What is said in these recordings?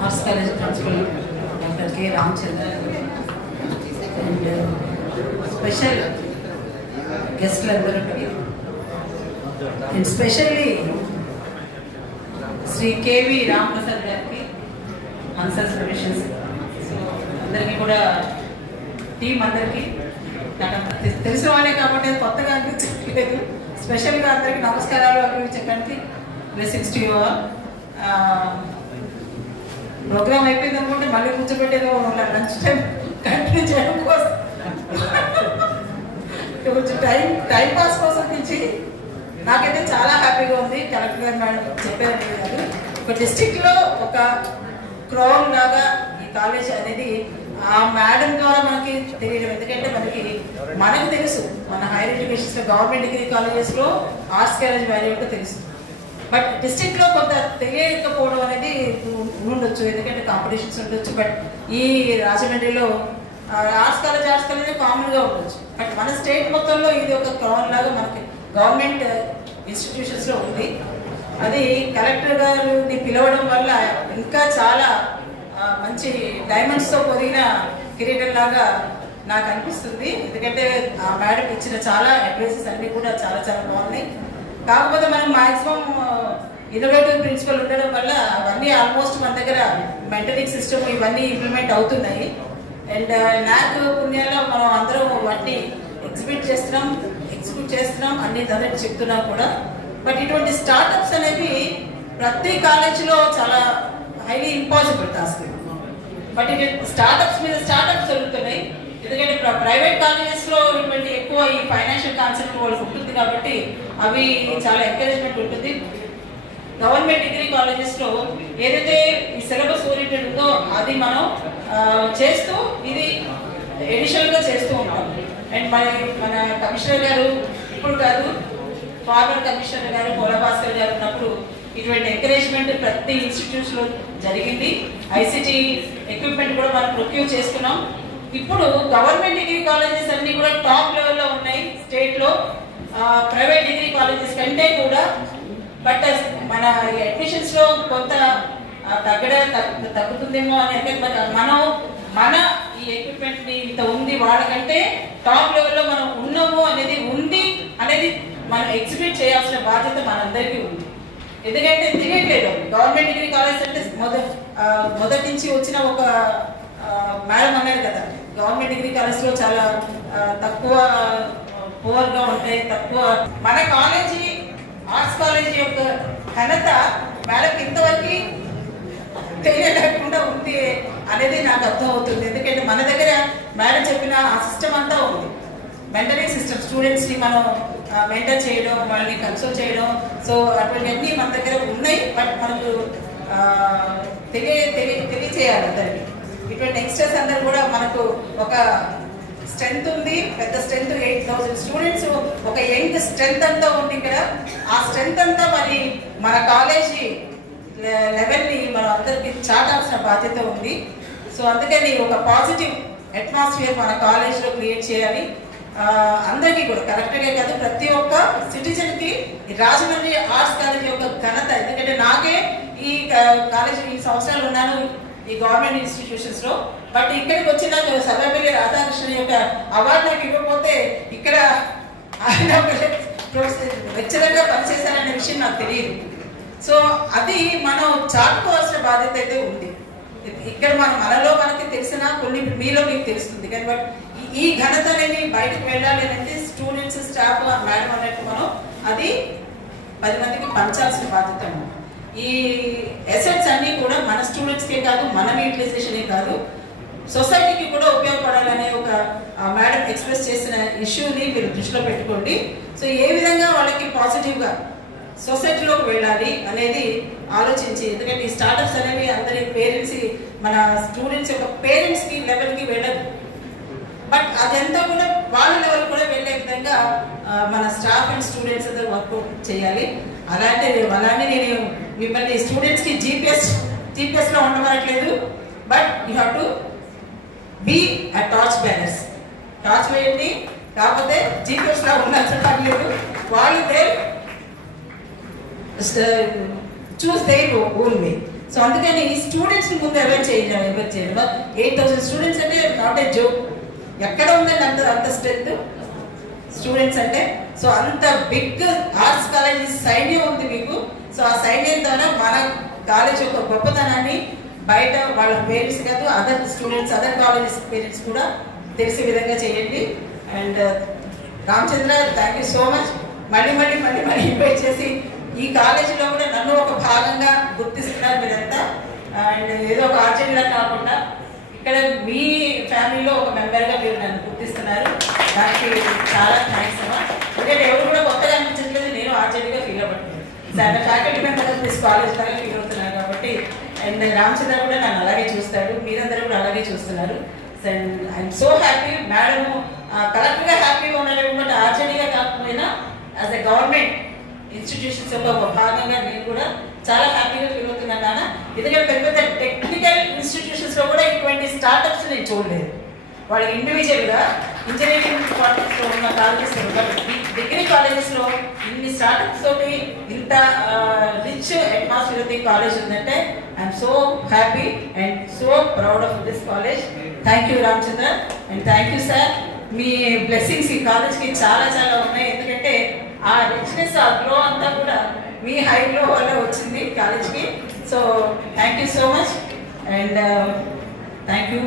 Arts College Principal Dr. K. Ramchandra and special guest laboratory and especially Sri K.V. Ramprasad Garki, Answers Provisions. So, అందరికీ కూడా team అందరికీ తెలిసిన వాళ్ళే కాబట్టి కొత్తగా అనిపించట్లేదు. స్పెషల్గా అందరికీ నమస్కారాలు అనిపించడానికి blessings to you all. Programme అయిపోయింది అనుకుంటే మళ్ళీ కూర్చోబెట్టేదో లంచ్ టైం కంటిన్యూ చేయడం కోసం కొంచెం టైం పాస్ కోసం నుంచి నాకైతే చాలా హ్యాపీగా ఉంది. కలెక్టర్ గారు మేడం చెప్పారని కాదు, ఒక డిస్ట్రిక్ట్లో ఒక క్రౌన్ లాగా ఈ కాలేజ్ అనేది ఆ మేడం ద్వారా మనకి తెలియడం. ఎందుకంటే మనకు తెలుసు మన హైయర్ ఎడ్యుకేషన్స్లో గవర్నమెంట్ డిగ్రీ కాలేజెస్లో ఆర్ట్స్ కాలేజ్ వాల్యూ ఏంటో తెలుసు. బట్ డిస్ట్రిక్ట్లో కొంత తెలియకపోవడం అనేది ఉండొచ్చు, ఎందుకంటే కాంపిటీషన్స్ ఉండొచ్చు. బట్ ఈ రాజమండ్రిలో ఆర్ట్స్ కాలేజ్ కామన్గా ఉండొచ్చు. బట్ మన స్టేట్ మొత్తంలో ఇది ఒక క్రౌన్ లాగా మనకి గవర్నమెంట్ ఇన్స్టిట్యూషన్స్లో ఉంది. అది కలెక్టర్ గారిని పిలవడం వల్ల ఇంకా చాలా మంచి డైమండ్స్తో పొదిగిన కిరీటం లాగా నాకు అనిపిస్తుంది. ఎందుకంటే ఆ మేడం ఇచ్చిన చాలా అడ్వైసెస్ అన్నీ కూడా చాలా చాలా బాగున్నాయి. కాకపోతే మనం మాక్సిమం ఇన్నోవేటివ్ ప్రిన్సిపల్ ఉండడం వల్ల అవన్నీ ఆల్మోస్ట్ మన దగ్గర మెంటరింగ్ సిస్టమ్ ఇవన్నీ ఇంప్లిమెంట్ అవుతున్నాయి. అండ్ నాకు పుణ్యాల్లో మనం అందరం వాటిని ఎగ్జిక్యూట్ చేస్తున్నాం అన్ని దాదాపు చెప్తున్నాం కూడా. బట్ ఇటువంటి స్టార్టప్స్ అనేవి ప్రతి కాలేజీలో చాలా హైలీ ఇంపాసిబుల్ టాస్క్. బట్ ఇది స్టార్టప్స్ మీద స్టార్టప్స్ జరుగుతున్నాయి. ఎందుకంటే ప్రైవేట్ కాలేజెస్లో ఇటువంటి ఎక్కువ ఈ ఫైనాన్షియల్ కాన్సెప్ట్ వాళ్ళకి ఉంటుంది కాబట్టి అవి చాలా ఎంకరేజ్మెంట్ ఉంటుంది. గవర్నమెంట్ డిగ్రీ కాలేజెస్లో ఏదైతే ఈ సిలబస్ ఓరియంటెడ్ ఉందో అది మనం చేస్తూ ఇది ఎడిషనల్గా చేస్తూ ఉంటాం. అండ్ మన కమిషనర్ గారు ఇప్పుడు కాదు, ఫార్మర్ కమిషనర్ గారు పోలభాస్కర్ గారు ఉన్నప్పుడు ఇటువంటి ఎంకరేజ్మెంట్ ప్రతి ఇన్స్టిట్యూట్స్లో జరిగింది. ఐసిటీ ఎక్విప్మెంట్ కూడా మనం ప్రొక్యూర్ చేసుకున్నాం. ఇప్పుడు గవర్నమెంట్ డిగ్రీ కాలేజెస్ అన్ని కూడా టాప్ లెవెల్లో ఉన్నాయి స్టేట్లో, ప్రైవేట్ డిగ్రీ కాలేజెస్ కంటే కూడా. బట్ మన అడ్మిషన్స్లో కొంత తగ్గుతుందేమో అని మనం మన ఈ ఎక్విప్మెంట్ని ఇంత ఉంది వాళ్ళకంటే టాప్ లెవెల్లో మనం ఉన్నాము అనేది మనం ఎగ్జిక్యూట్ చేయాల్సిన బాధ్యత మనందరికీ ఉంది. ఎందుకంటే తెలియట్లేదు గవర్నమెంట్ డిగ్రీ కాలేజ్ అంటే మొదటి నుంచి వచ్చిన ఒక మేడం అన్నారు కదా, గవర్నమెంట్ డిగ్రీ కాలేజ్లో చాలా తక్కువ పువర్గా ఉంటాయి, తక్కువ. మన కాలేజీ ఆర్ట్స్ కాలేజీ యొక్క ఘనత మేడంకి ఇంతవరకు తెలియలేకుండా ఉంది అనేది నాకు అర్థం అవుతుంది. ఎందుకంటే మన దగ్గర మేడం చెప్పిన ఆ సిస్టమ్ అంతా ఉంది, మెంటరింగ్ సిస్టమ్. స్టూడెంట్స్ని మనం మెంటర్ చేయడం, వాళ్ళని కన్సల్ట్ చేయడం, సో అటువంటివన్నీ మన దగ్గర ఉన్నాయి. బట్ మనకు తెలియచేయాలి అందరికీ. ఇటువంటి యంగ్స్టర్స్ అందరూ కూడా మనకు ఒక స్ట్రెంత్ ఉంది, పెద్ద స్ట్రెంత్ 8,000 స్టూడెంట్స్ ఒక యంగ్ స్ట్రెంత్ అంతా ఉంది ఇక్కడ. ఆ స్ట్రెంత్ అంతా మరి మన కాలేజీ లెవెల్ని మనం అందరికీ చాటాల్సిన బాధ్యత ఉంది. సో అందుకని ఒక పాజిటివ్ అట్మాస్ఫియర్ మన కాలేజ్లో క్రియేట్ చేయాలి. అందరికీ కూడా కరెక్ట్గా కాదు, ప్రతి ఒక్క సిటిజన్కి రాజమండ్రి ఆర్ట్స్ కాలేజ్ యొక్క ఘనత. ఎందుకంటే నాకే ఈ కాలేజ్ ఈ సంవత్సరాలు ఉన్నాను ఈ గవర్నమెంట్ ఇన్స్టిట్యూషన్స్లో. బట్ ఇక్కడికి వచ్చి నాకు సర్వేపల్లి రాధాకృష్ణ యొక్క అవార్డు నాకు ఇవ్వకపోతే ఇక్కడ ఆయన లెక్చరర్గా పనిచేశారనే విషయం నాకు తెలియదు. సో అది మనం చాటుకోవాల్సిన బాధ్యత అయితే ఉంది. ఇక్కడ మనలో మనకి తెలిసిన కొన్ని మీలో మీకు తెలుస్తుంది కానీ బట్ ఈ ఘనత అనేది బయటకు వెళ్ళాలి అంటే స్టూడెంట్స్, స్టాఫ్, మేడం అన్నట్టు మనం అది 10 మందికి పంచాల్సిన బాధ్యత ఉంది. ఈ అసెట్స్ అన్నీ కూడా మన స్టూడెంట్స్కే కాదు, మన యూటిలైజేషనే కాదు, సొసైటీకి కూడా ఉపయోగపడాలనే ఒక మేడం ఎక్స్ప్రెస్ చేసిన ఇష్యూని మీరు దృష్టిలో పెట్టుకోండి. సో ఏ విధంగా వాళ్ళకి పాజిటివ్గా సొసైటీలోకి వెళ్ళాలి అనేది ఆలోచించి, ఎందుకంటే ఈ స్టార్టప్స్ అనేవి అందరి పేరెంట్స్, మన స్టూడెంట్స్ యొక్క పేరెంట్స్కి లెవెల్కి వెళ్ళదు. బట్ అదంతా కూడా వాళ్ళ లెవెల్ కూడా వెళ్ళే విధంగా మన స్టాఫ్ అండ్ స్టూడెంట్స్ అందరూ వర్కౌట్ చేయాలి. అలానే నేను మిమ్మల్ని స్టూడెంట్స్కి జీపీఎస్లో ఉండమనట్లేదు. But you have to be a torch banners. Torch వేయండి, కాకపోతే జీపీఎస్లో ఉండాల్సిన పని లేదు. వాళ్ళు choose their own way. So అందుకని స్టూడెంట్స్ ముందు ఎవరు చేయడం 8,000 స్టూడెంట్స్ అంటే నాట్ ఏ జోక్. ఎక్కడ ఉందండి అంత స్ట్రెంత్ స్టూడెంట్స్ అంటే? సో అంత బిగ్ ఆర్ట్స్ కాలేజ్ సైన్యం ఉంది మీకు. సో ఆ సైన్యం ద్వారా మన కాలేజ్ యొక్క గొప్పతనాన్ని బయట వాళ్ళ పేరెంట్స్ కాదు, other students, other colleges parents కూడా తెలిసే విధంగా చేయండి. And Ramachandra, thank you so much. మళ్ళీ ఇన్వైట్ చేసి ఈ కాలేజీలో కూడా నన్ను ఒక భాగంగా గుర్తిస్తున్నారు మీరంతా. అండ్ ఏదో ఒక ఆర్జెంట్గా కాకుండా ఇక్కడ మీ ఫ్యామిలీలో ఒక మెంబర్గా మీరు నన్ను గుర్తిస్తున్నారు. దానికి చాలా థ్యాంక్స్ అమ్మా. ఎందుకంటే ఎవరు కూడా కొత్తగా అనిపించట్లేదు, నేను ఆర్జెంట్గా ఫీల్ అవ్వట్లేదు. Sir faculty member this college లాగా ఫీల్ అవుతున్నాను కాబట్టి. అండ్ రామచంద్ర కూడా నన్ను అలాగే చూస్తాడు, మీరందరూ కూడా అలాగే చూస్తున్నారు. And I'm so happy. Madam కలెక్టర్గా హ్యాపీగా ఉన్నారు, బట్ ఆర్జెంట్గా కాకపోయినా యాజ్ ఎ గవర్నమెంట్ ఇన్స్టిట్యూషన్స్ యొక్క ఒక భాగంగా నేను కూడా చాలా హ్యాపీగా ఫీల్ అవుతున్నాను నాన్న. ఎందుకంటే పెద్ద టెక్నికల్ ఇన్స్టిట్యూషన్స్లో కూడా ఇటువంటి స్టార్టప్స్ నేను చూడలేదు. వాళ్ళకి ఇండివిజువల్గా ఇంజనీరింగ్ కాలేజెస్లో ఉన్న కాలేజెస్లో, డిగ్రీ కాలేజెస్లో ఇన్ని స్టార్టప్స్ తోటి ఇంత rich atmosphere of the college ఉందంటే I'm so happy and so proud of this college. Thank you Ramachandra and thank you sir. మీ బ్లెస్సింగ్స్ ఈ కాలేజ్కి చాలా ఉన్నాయి. ఎందుకంటే ఆ రిచ్నెస్, ఆ గ్లో అంతా కూడా మీ హై గ్లో వల్ల వచ్చింది కాలేజ్కి. So thank you so much and thank you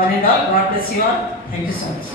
one and all. God bless you all. Thank you so much.